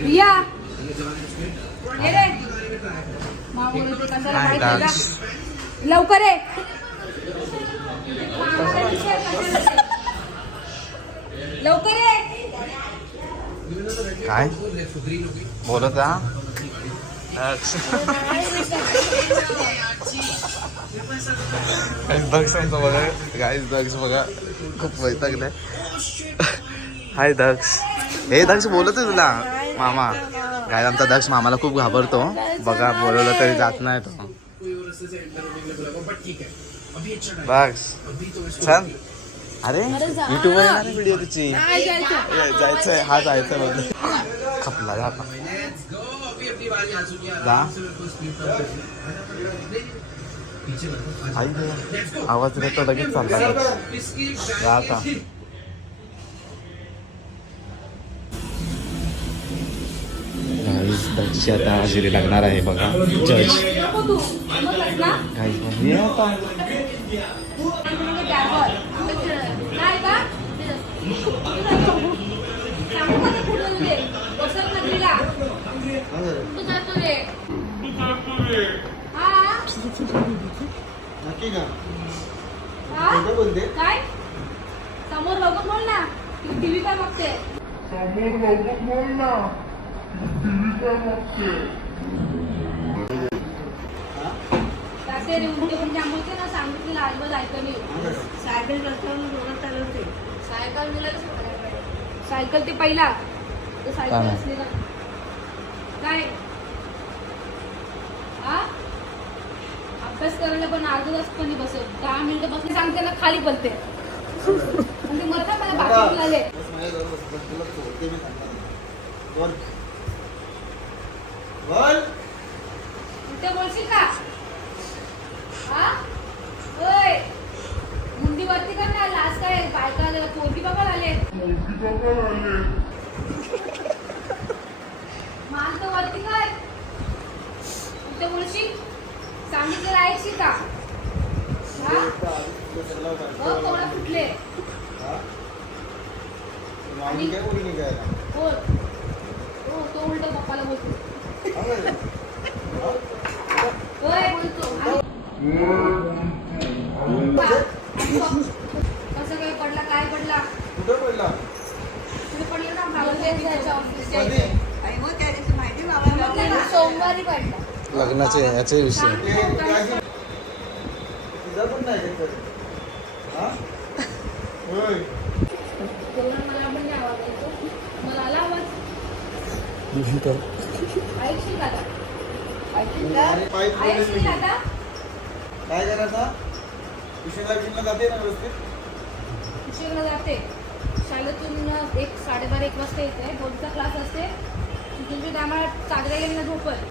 या. ये रे. मामा बोलते कशाला हाय, माहिती आहे डान्स. का? लवकर ये. लवकर ये. काय बोलत दक्ष सांगतो बघा. गाईस दक्ष बघा. खूप वैतागलाय हाय दक्ष हे दक्ष बोलत आहे तुला. मामा. गाय आमचा दक्ष मामाला खूप घाबरतो. बघा बोलवलं तरी जात नाही तो. दक्ष छान. अरे युट्यूब वर येणार व्हिडिओ तुझी. जायचं. जायचंय हा जायचं बघ. खपला जा आवाज येतो लगेच चालला जा आता. दक्षी आता हजेरी लागणार आहे बघा जज नको तू समजलंस ना गाईस हे? आता हा हा काय? समोर बघून बोल ना. टीव्ही काय बघते? त्याचे रे उलटे पण जाम होते ना सायकल ते पहिला. तो सायकल काय? असली ना काय? हा? अभ्यास करायला पण अर्धा तास पण नाही बसत दहा मिनिटं बसून सांगते ना खाली पलते. म्हणजे मला मला बाथरूम आले बस माझ्याजवळ बस. बस तुला सोडते मी सांगणार बोल. उलटे बोलशील का? हा? मुंडी वरती कर ना लाज काय बायका जरा पोरगी बघायला आले. मान तर वरती कर. उलटे बोलशील? सांगितलेलं ऐकशील का? हा? हो कोणा फुटले. आम्ही काय बोलू नाही काय बोल. हो तो उलट पप्पाला बोलतो. कसं काय पडला काय पडला कुठं पडला ना सोमवारी पडला लग्नाचे याचे विषय पण नाही? हा? होय मला पण नाही आवाज मला आला आवाज पाईप तुझे. काय करायचं ट्युशनला ट्युशनला जाते ना व्यवस्थित? उशिरा जाते. शाळेतून एक साडेबारा एक वाजता येते. दोनचा क्लास असते. तुमची आम्हाला चांगल्या झोपत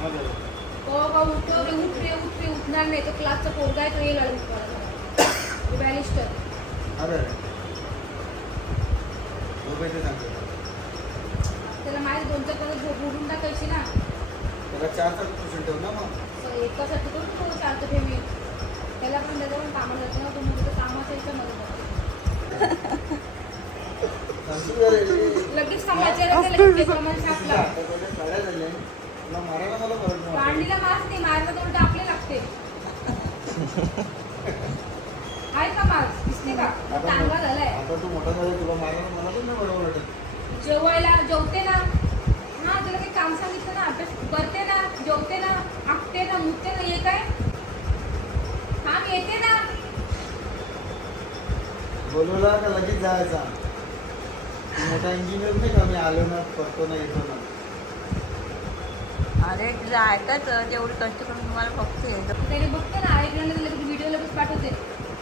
हा बरोबर. हो का उठतो रे उठ रे उठ रे उठणार नाही. तो क्लासचा पोरगा आहे तो येईल बॅलिस्टर अरे अरे. झोपायचं सांगतो त्याला माझ्या दोन चार तास उठून टाकायची ना. त्याला चार तास ट्युशन ठेव ना मग. So, एकासाठी करून तो चालतं फेमी त्याला पण त्याच्या पण कामाला जाते ना तो कामाच्या इथं मदत करतो. सांगतो का रे? लगेच समाचार लगेच पेपरमध्ये तुझ्या छापला हातामध्ये काड्या झाल्या. तुला मारायला मला नाही वाटत. भांडीला मास नाही मारला तर उलट आपले लागते. आहे का मास दिसते का? चांगला झालाय. आता तू मोठा झाला तुला मारायला मला पण नाही बरोबर वाटत जेवायला जेवते ना. हा तुला काही काम सांगितलं ना अभ्यास करते ना जेवते ना आखते ना मुतते ना हे काय? काम येते ना. बोलवला का लगेच जायचा. मोठा इंजिनियर नाही का? मी आलो ना करतो ना येतो ना. अरे जेवढी कष्ट करून तुम्हाला बघते. त्याने बघते ना ऐकल्याने लगेच व्हिडिओ लगेच पाठवते.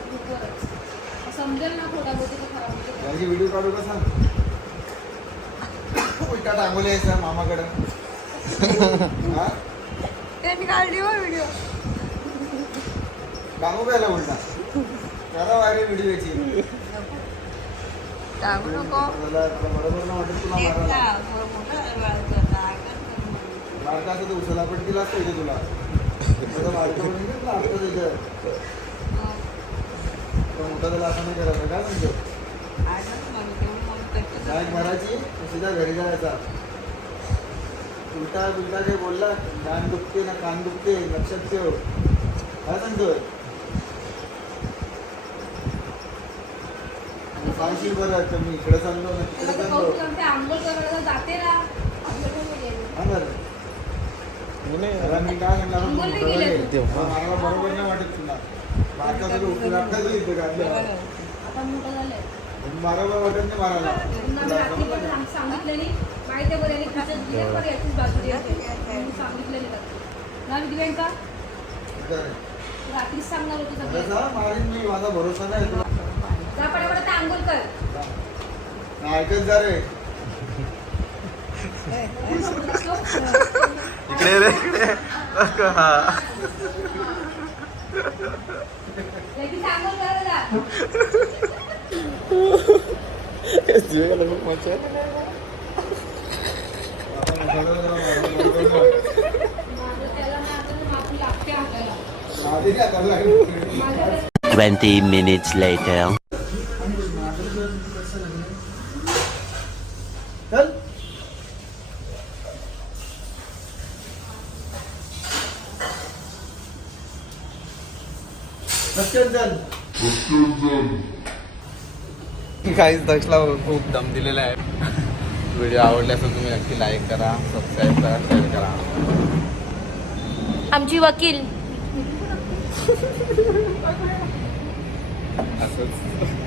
ग्रुपवरच समजेल ना खोटा बोलते खराब. त्याची व्हिडिओ काढू का सांग? उलटा टांगोली यायचा मामाकडं. हा? त्यांनी काढली हो व्हिडिओ टांगू कायला उलटा त्याला वायरी व्हिडिओ नको. बरोबर ना वाटत तुला मारायला. बारका असं तर उचला पण तुला. तुझं बारकं पण तुला मोठा झाला असं नाही करायचं. काय म्हणतो? बॅग भरायची सीधा घरी जायचा. उलटा बिलटा काही बोलला कान दुखते ना कान दुखते लक्षात ठेव. काय सांगतोय आणि सांगशील बरं तर मी इकडे चाललो ना. तिकडे गेली. हा बरं. त्याला मी काय म्हणणार. मला बरोबर नाही वाटत तुला. आता तुला उपयोग बरोबर वाटत नाही मला पुन्हा मी रात्री पण सांग- सांगितलं नाही माहिती खिशात दिले बरं याचीच बाजू द्यायची. म्हणून सांगितलं नाही रात्री. ना विद्यांका रात्रीच सांगणार होती मारीन मी. माझा भरोसा नाही जा पटापट आंघोळ कर. ऐकत जा रे. इकडे रे इकडे हा. लगेच आंघोळ करायला Twenty minutes later. Let's get done. Let's get done. काहीच दक्षला खूप दम दिलेला आहे. व्हिडिओ आवडल्यास तुम्ही नक्की लाईक करा सबस्क्राईब करा शेअर करा. आमची वकील. असंच.